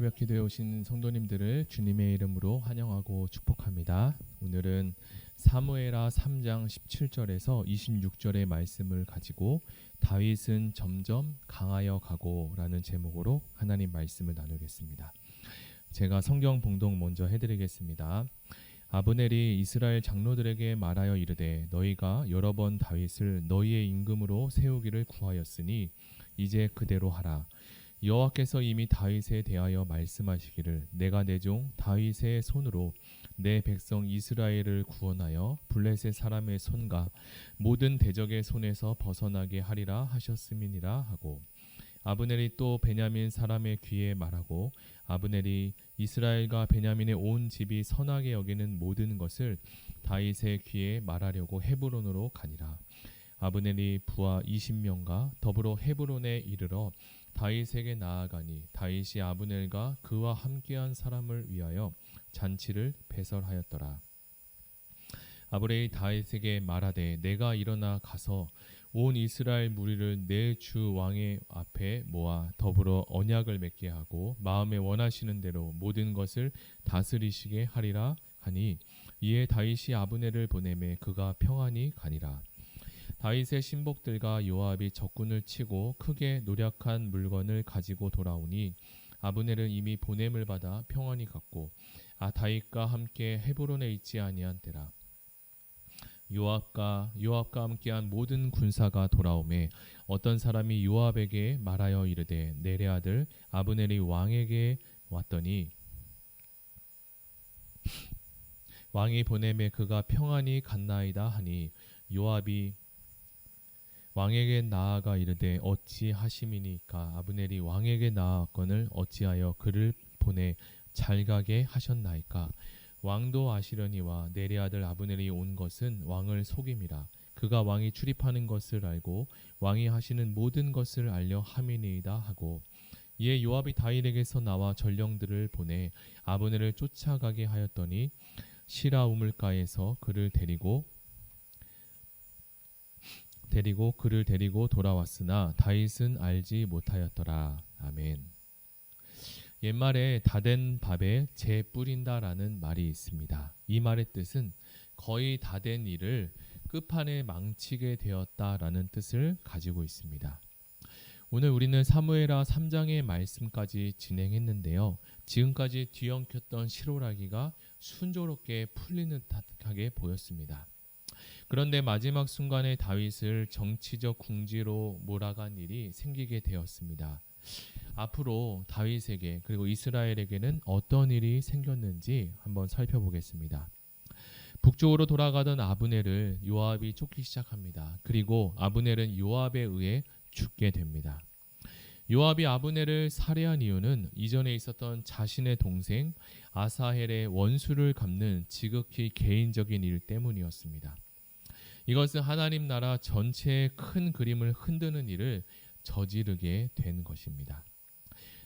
새벽 기도에 오신 성도님들을 주님의 이름으로 환영하고 축복합니다. 오늘은 사무엘하 3장 17절에서 26절의 말씀을 가지고 다윗은 점점 강하여 가고라는 제목으로 하나님 말씀을 나누겠습니다. 제가 성경 봉독 먼저 해드리겠습니다. 아브넬이 이스라엘 장로들에게 말하여 이르되 너희가 여러 번 다윗을 너희의 임금으로 세우기를 구하였으니 이제 그대로 하라. 여호와께서 이미 다윗에 대하여 말씀하시기를 내가 내 종 다윗의 손으로 내 백성 이스라엘을 구원하여 블레셋 사람의 손과 모든 대적의 손에서 벗어나게 하리라 하셨음이니라 하고, 아브넬이 또 베냐민 사람의 귀에 말하고 아브넬이 이스라엘과 베냐민의 온 집이 선하게 여기는 모든 것을 다윗의 귀에 말하려고 헤브론으로 가니라. 아브넬이 부하 20명과 더불어 헤브론에 이르러 다윗에게 나아가니 다윗이 아브넬과 그와 함께한 사람을 위하여 잔치를 배설하였더라. 아브넬이 다윗에게 말하되 내가 일어나 가서 온 이스라엘 무리를 내 주 왕의 앞에 모아 더불어 언약을 맺게 하고 마음에 원하시는 대로 모든 것을 다스리시게 하리라 하니, 이에 다윗이 아브넬을 보내매 그가 평안히 가니라. 다윗의 신복들과 요압이 적군을 치고 크게 노력한 물건을 가지고 돌아오니 아브넬은 이미 보냄을 받아 평안히 갔고 다윗과 함께 헤브론에 있지 아니한 때라. 요압과 함께한 모든 군사가 돌아오매 어떤 사람이 요압에게 말하여 이르되 넬의 아들 아브넬이 왕에게 왔더니 왕이 보내매 그가 평안히 갔나이다 하니, 요압이 왕에게 나아가 이르되 어찌하심이니까 아브넬이 왕에게 나아갔거늘 어찌하여 그를 보내 잘 가게 하셨나이까. 왕도 아시려니와 넬의 아들 아브넬이 온 것은 왕을 속임이라. 그가 왕이 출입하는 것을 알고 왕이 하시는 모든 것을 알려 함이니이다 하고, 이에 요압이 다윗에게서 나와 전령들을 보내 아브넬을 쫓아가게 하였더니 시라 우물가에서 그를 데리고 돌아왔으나 다윗은 알지 못하였더라. 아멘. 옛말에 다 된 밥에 재 뿌린다라는 말이 있습니다. 이 말의 뜻은 거의 다 된 일을 끝판에 망치게 되었다라는 뜻을 가지고 있습니다. 오늘 우리는 사무엘하 3장의 말씀까지 진행했는데요. 지금까지 뒤엉켰던 실오라기가 순조롭게 풀리는 듯하게 보였습니다. 그런데 마지막 순간에 다윗을 정치적 궁지로 몰아간 일이 생기게 되었습니다. 앞으로 다윗에게 그리고 이스라엘에게는 어떤 일이 생겼는지 한번 살펴보겠습니다. 북쪽으로 돌아가던 아브넬을 요압이 쫓기 시작합니다. 그리고 아브넬은 요압에 의해 죽게 됩니다. 요압이 아브넬을 살해한 이유는 이전에 있었던 자신의 동생 아사헬의 원수를 갚는 지극히 개인적인 일 때문이었습니다. 이것은 하나님 나라 전체의 큰 그림을 흔드는 일을 저지르게 된 것입니다.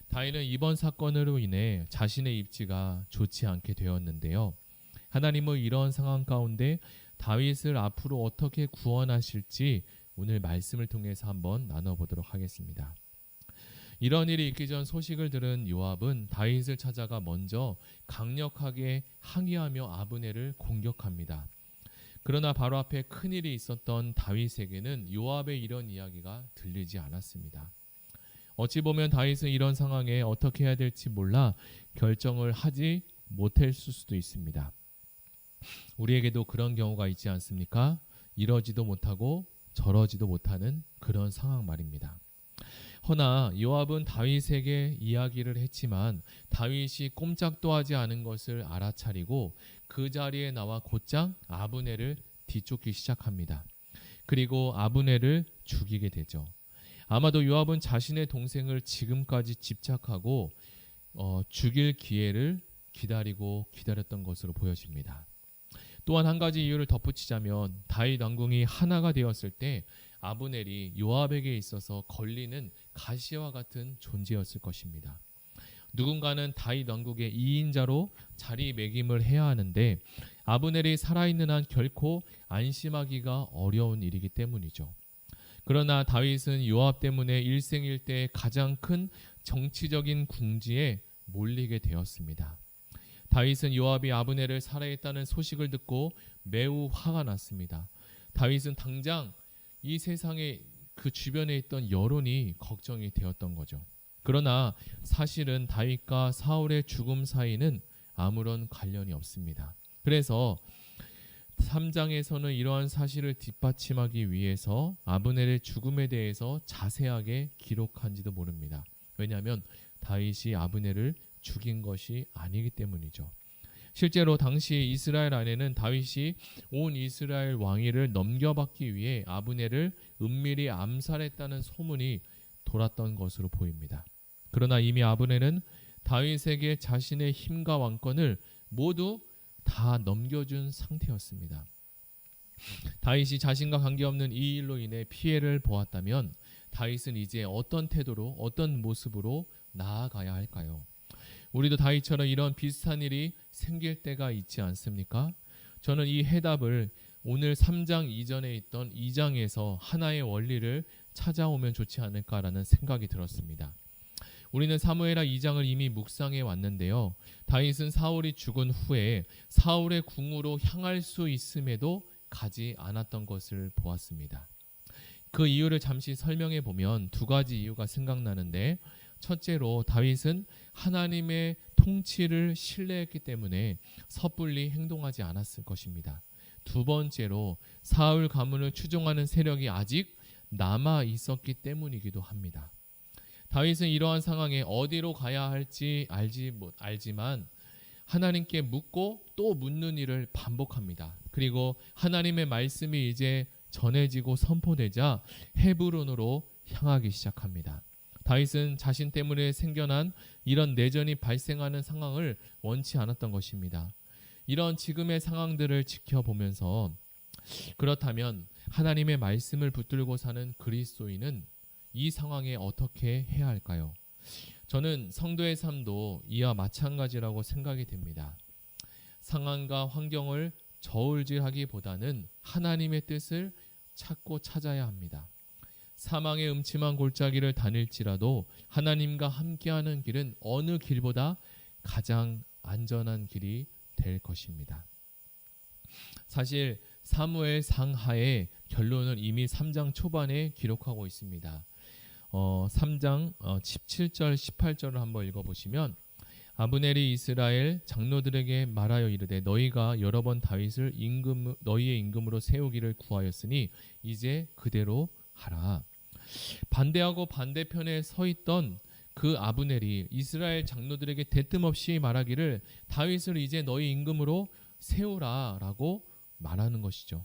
다윗은 이번 사건으로 인해 자신의 입지가 좋지 않게 되었는데요. 하나님은 이런 상황 가운데 다윗을 앞으로 어떻게 구원하실지 오늘 말씀을 통해서 한번 나눠보도록 하겠습니다. 이런 일이 있기 전 소식을 들은 요압은 다윗을 찾아가 먼저 강력하게 항의하며 아브넬을 공격합니다. 그러나 바로 앞에 큰일이 있었던 다윗에게는 요압의 이런 이야기가 들리지 않았습니다. 어찌 보면 다윗은 이런 상황에 어떻게 해야 될지 몰라 결정을 하지 못했을 수도 있습니다. 우리에게도 그런 경우가 있지 않습니까? 이러지도 못하고 저러지도 못하는 그런 상황 말입니다. 허나 요압은 다윗에게 이야기를 했지만 다윗이 꼼짝도 하지 않은 것을 알아차리고 그 자리에 나와 곧장 아브넬을 뒤쫓기 시작합니다. 그리고 아브넬을 죽이게 되죠. 아마도 요압은 자신의 동생을 지금까지 집착하고 죽일 기회를 기다렸던 것으로 보여집니다. 또한 한 가지 이유를 덧붙이자면 다윗 왕궁이 하나가 되었을 때 아브넬이 요압에게 있어서 걸리는 가시와 같은 존재였을 것입니다. 누군가는 다윗 왕국의 2인자로 자리매김을 해야 하는데 아브넬이 살아있는 한 결코 안심하기가 어려운 일이기 때문이죠. 그러나 다윗은 요압 때문에 일생일대의 가장 큰 정치적인 궁지에 몰리게 되었습니다. 다윗은 요압이 아브넬을 살해했다는 소식을 듣고 매우 화가 났습니다. 다윗은 당장 이 세상에 그 주변에 있던 여론이 걱정이 되었던 거죠. 그러나 사실은 다윗과 사울의 죽음 사이는 아무런 관련이 없습니다. 그래서 3장에서는 이러한 사실을 뒷받침하기 위해서 아브넬의 죽음에 대해서 자세하게 기록한지도 모릅니다. 왜냐하면 다윗이 아브넬을 죽인 것이 아니기 때문이죠. 실제로 당시 이스라엘 안에는 다윗이 온 이스라엘 왕위를 넘겨받기 위해 아브넬을 은밀히 암살했다는 소문이 돌았던 것으로 보입니다. 그러나 이미 아브넬은 다윗에게 자신의 힘과 왕권을 모두 다 넘겨준 상태였습니다. 다윗이 자신과 관계없는 이 일로 인해 피해를 보았다면 다윗은 이제 어떤 태도로, 어떤 모습으로 나아가야 할까요? 우리도 다윗처럼 이런 비슷한 일이 생길 때가 있지 않습니까? 저는 이 해답을 오늘 3장 이전에 있던 2장에서 하나의 원리를 찾아오면 좋지 않을까라는 생각이 들었습니다. 우리는 사무엘하 2장을 이미 묵상해 왔는데요. 다윗은 사울이 죽은 후에 사울의 궁으로 향할 수 있음에도 가지 않았던 것을 보았습니다. 그 이유를 잠시 설명해 보면 두 가지 이유가 생각나는데, 첫째로 다윗은 하나님의 통치를 신뢰했기 때문에 섣불리 행동하지 않았을 것입니다. 두 번째로 사울 가문을 추종하는 세력이 아직 남아 있었기 때문이기도 합니다. 다윗은 이러한 상황에 어디로 가야 할지 알지만 하나님께 묻고 또 묻는 일을 반복합니다. 그리고 하나님의 말씀이 이제 전해지고 선포되자 헤브론으로 향하기 시작합니다. 다윗은 자신 때문에 생겨난 이런 내전이 발생하는 상황을 원치 않았던 것입니다. 이런 지금의 상황들을 지켜보면서 그렇다면 하나님의 말씀을 붙들고 사는 그리스도인은 이 상황에 어떻게 해야 할까요? 저는 성도의 삶도 이와 마찬가지라고 생각이 됩니다. 상황과 환경을 저울질하기보다는 하나님의 뜻을 찾고 찾아야 합니다. 사망의 음침한 골짜기를 다닐지라도 하나님과 함께하는 길은 어느 길보다 가장 안전한 길이 될 것입니다. 사실 사무엘 상하의 결론을 이미 3장 초반에 기록하고 있습니다. 3장 17절 18절을 한번 읽어보시면, 아브넬이 이스라엘 장로들에게 말하여 이르되 너희가 여러 번 다윗을 너희의 임금으로 세우기를 구하였으니 이제 그대로 하라. 반대하고 반대편에 서 있던 그 아브넬이 이스라엘 장로들에게 대뜸 없이 말하기를 다윗을 이제 너희 임금으로 세우라라고 말하는 것이죠.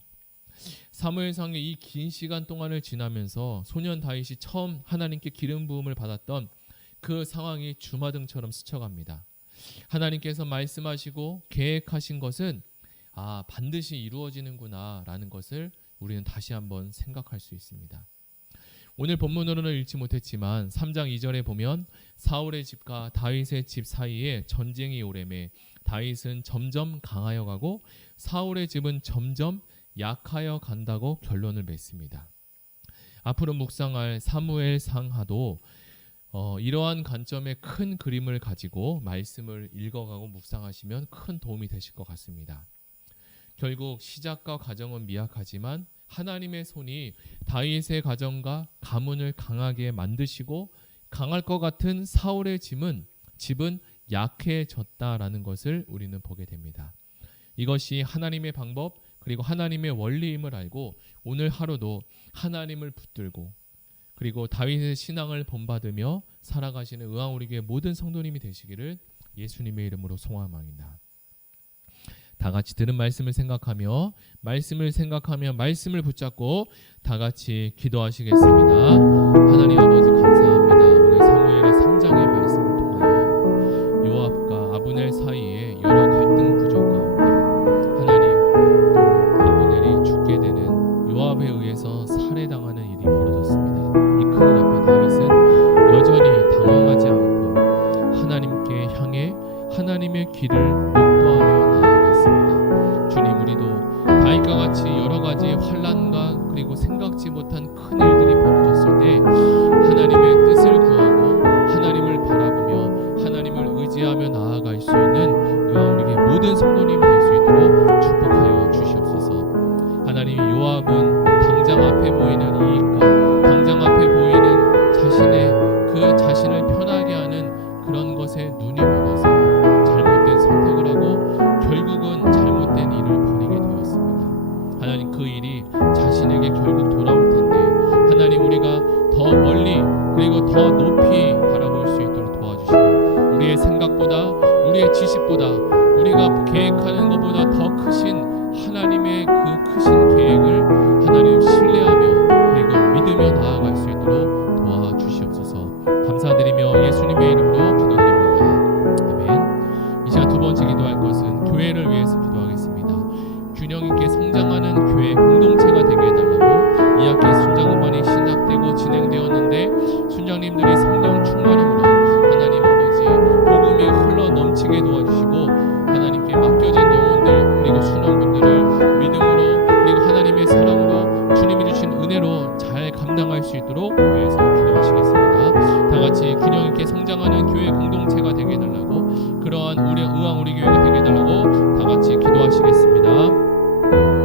사무엘상의 이 긴 시간 동안을 지나면서 소년 다윗이 처음 하나님께 기름 부음을 받았던 그 상황이 주마등처럼 스쳐갑니다. 하나님께서 말씀하시고 계획하신 것은 반드시 이루어지는구나 라는 것을 우리는 다시 한번 생각할 수 있습니다. 오늘 본문으로는 읽지 못했지만 3장 2절에 보면 사울의 집과 다윗의 집 사이에 전쟁이 오래매 다윗은 점점 강하여 가고 사울의 집은 점점 약하여 간다고 결론을 맺습니다. 앞으로 묵상할 사무엘 상하도 이러한 관점의 큰 그림을 가지고 말씀을 읽어가고 묵상하시면 큰 도움이 되실 것 같습니다. 결국 시작과 과정은 미약하지만 하나님의 손이 다윗의 가정과 가문을 강하게 만드시고 강할 것 같은 사울의 집은 약해졌다라는 것을 우리는 보게 됩니다. 이것이 하나님의 방법 그리고 하나님의 원리임을 알고 오늘 하루도 하나님을 붙들고 그리고 다윗의 신앙을 본받으며 살아가시는 의왕우리교회 모든 성도님이 되시기를 예수님의 이름으로 소망합니다. 다 같이 들은 말씀을 생각하며 말씀을 붙잡고 다 같이 기도하시겠습니다. 하나님 아버지 감사합니다. 오늘 사무엘하 3장의 말씀을 통하여 요압과 아브넬 사이에 여러 갈등 구조 가운데 하나님 또 아브넬이 죽게 되는 요압에 의해서 살해당하는 일이 벌어졌습니다. 이 큰일 앞에 다윗은 여전히 당황하지 않고 하나님께 향해 하나님의 길을 목도하며 나아갔습니다. 주님, 우리도 다윗과 같이 여러 가지 환난과 그리고 생각지 못한 큰 일들이 벌어졌을 때 하나님의 뜻을 구하고 하나님을 바라보며 하나님을 의지하며 보이는 이익과 당장 앞에 보이는 자신을 편하게 하는 그런 것에 눈이 멀어서 잘못된 선택을 하고 결국은 잘못된 일을 벌이게 되었습니다. 하나님, 그 일이 자신에게 결국 돌아올 텐데 하나님, 우리가 더 멀리 그리고 더 높이 바라볼 수 있도록 도와주시고, 우리의 생각보다 우리의 지식보다 우리가 계획하는 것보다 더 크신 하나님의 그 크신 계획을 하나님 신뢰하며 그리고 믿으며 나아갈 수 있도록 도와주시옵소서. 감사드리며 예수님의 이름으로 기도드립니다. 아멘. 이 시간 두 번째 기도할 것은 교회를 위해서 기도하겠습니다. 균형 있게 성장하는 교회 공동체가 되게 해달라고 2학기 순장음반이 시작되고 진행되었는데, 순장님들이 성령 충만함으로 하나님 아버지 복음이 흘러 넘치게 도와주시고, 하나님께 맡겨진 영혼들 그리고 순원분들을 믿음으로 그리고 하나님의 사랑으로 주님이 주신 은혜로 잘 감당할 수 있도록 위해서 기도하시겠습니다. 다 같이 균형 있게 성장하는 교회 공동체가 되게 해달라고, 그러한 우리 교회가 되게 해달라고 다 같이 기도하시겠습니다.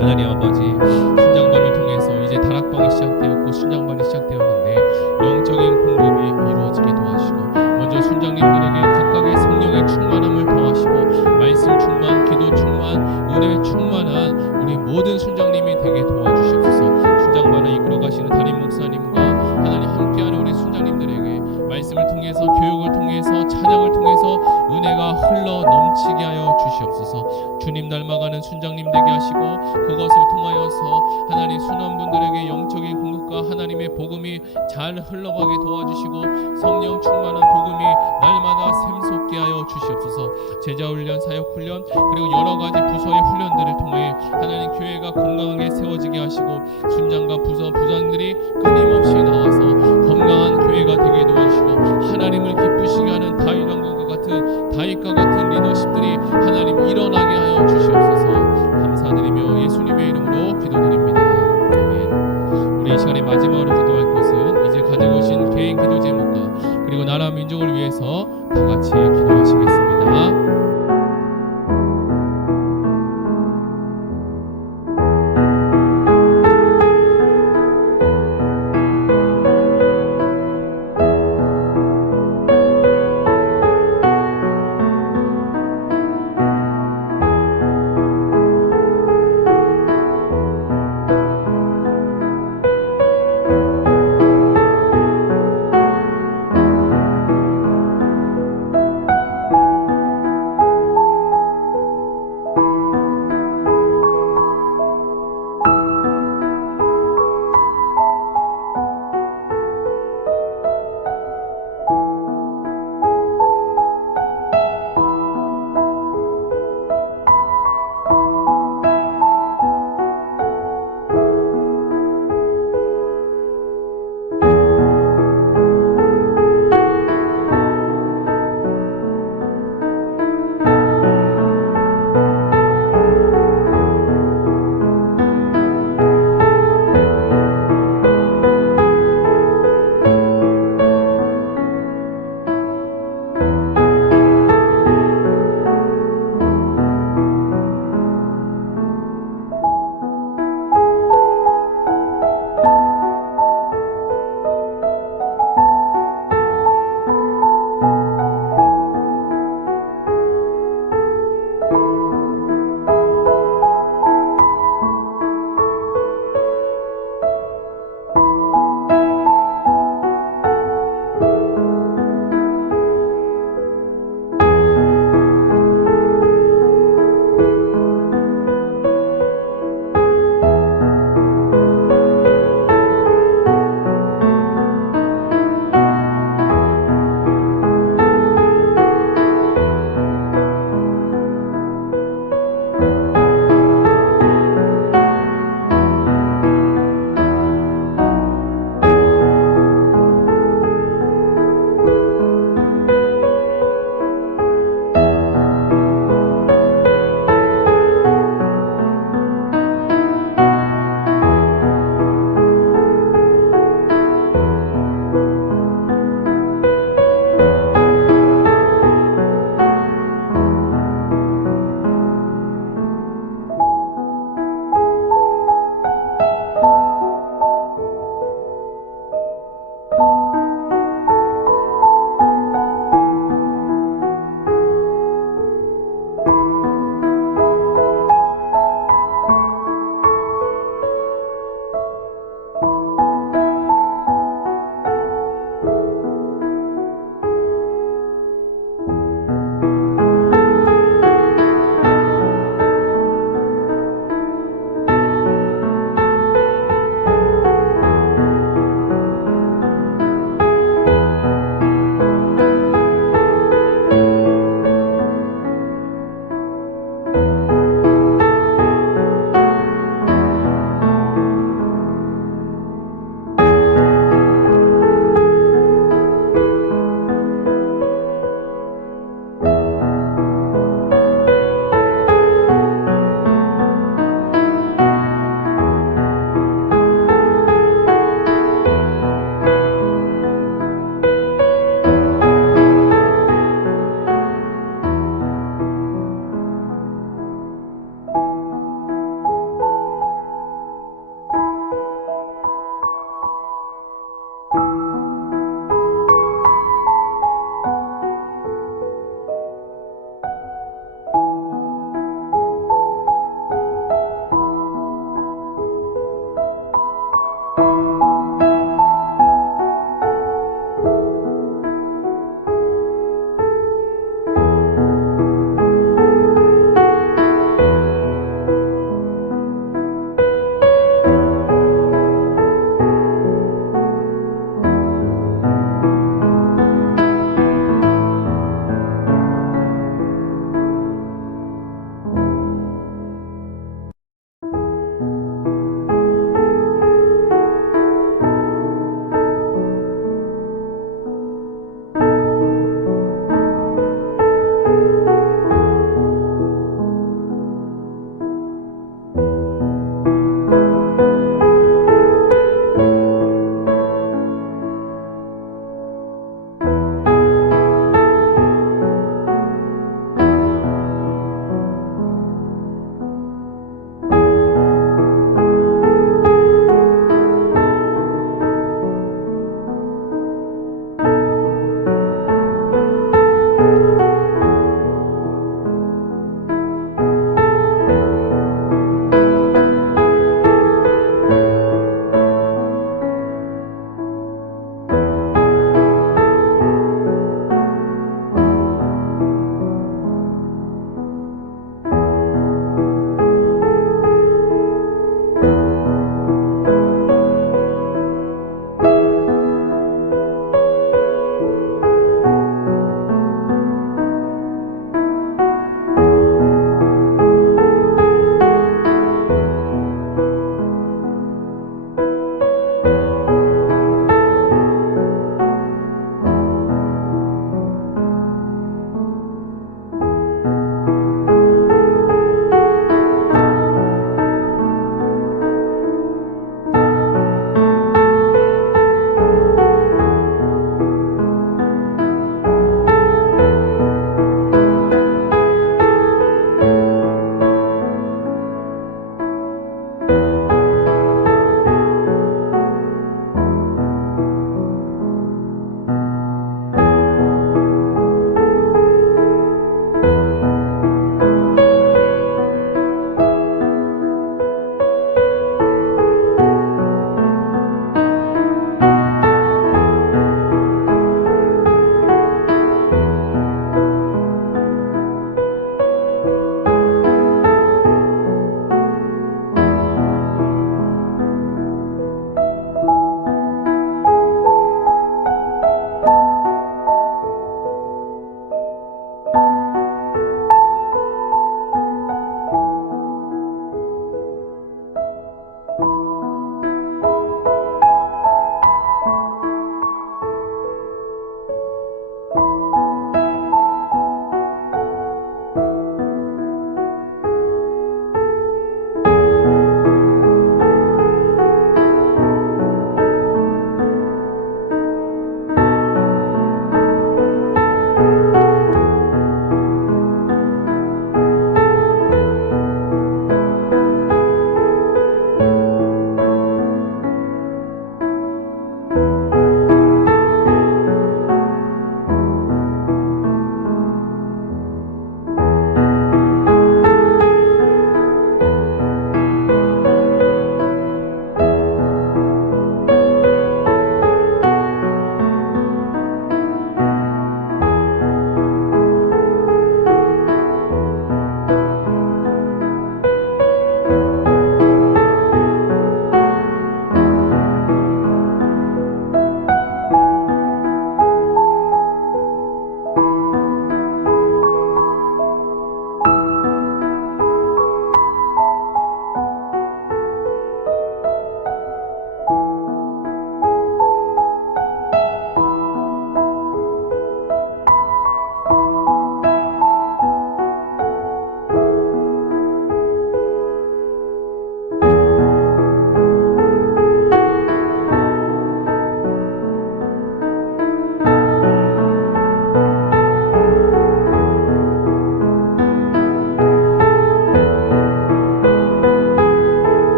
하나님 아버지, 순장반을 통해서 이제 다락방이 시작되었고 순장반이 시작되었는데 영적인 공급이 이루어지게 도와주시고, 먼저 순장님들에게 각각의 성령의 충만함을 더하시고 말씀 충만, 기도 충만, 은혜 충만한 우리 모든 순장님이 되게 도와주시옵소서. 순장반을 이끌어가시는 담임 목사님과 하나님 함께하는 우리 순장님들에게 말씀을 통해서, 교육을 통해서, 찬양을 통해서 은혜가 흘러 넘치게 하여 주시옵소서. 주님 닮아가는 순장님 되게 하시고, 그것을 통하여서 하나님 순원분들에게 영적인 공급과 하나님의 복음이 잘 흘러가게 도와주시고, 성령 충만한 복음이 날마다 샘솟게 하여 주시옵소서. 제자훈련, 사역훈련 그리고 여러가지 부서의 훈련들을 통해 하나님 교회가 건강하게 세워지게 하시고, 순장과 부서 부장들이 끊임없이 나와서 건강한 교회가 되게 도와주시고, 하나님을 기쁘시게 하는 다윗과 같은 리더십들이 하나님 일어나게 하여 주시옵소서. 감사드리며 예수님의 이름으로 기도드립니다. 아멘. 우리 이 시간에 마지막으로 기도할 것은 이제 가지고 오신 개인 기도 제목과 그리고 나라 민족을 위해서 다 같이 기도하시겠습니다.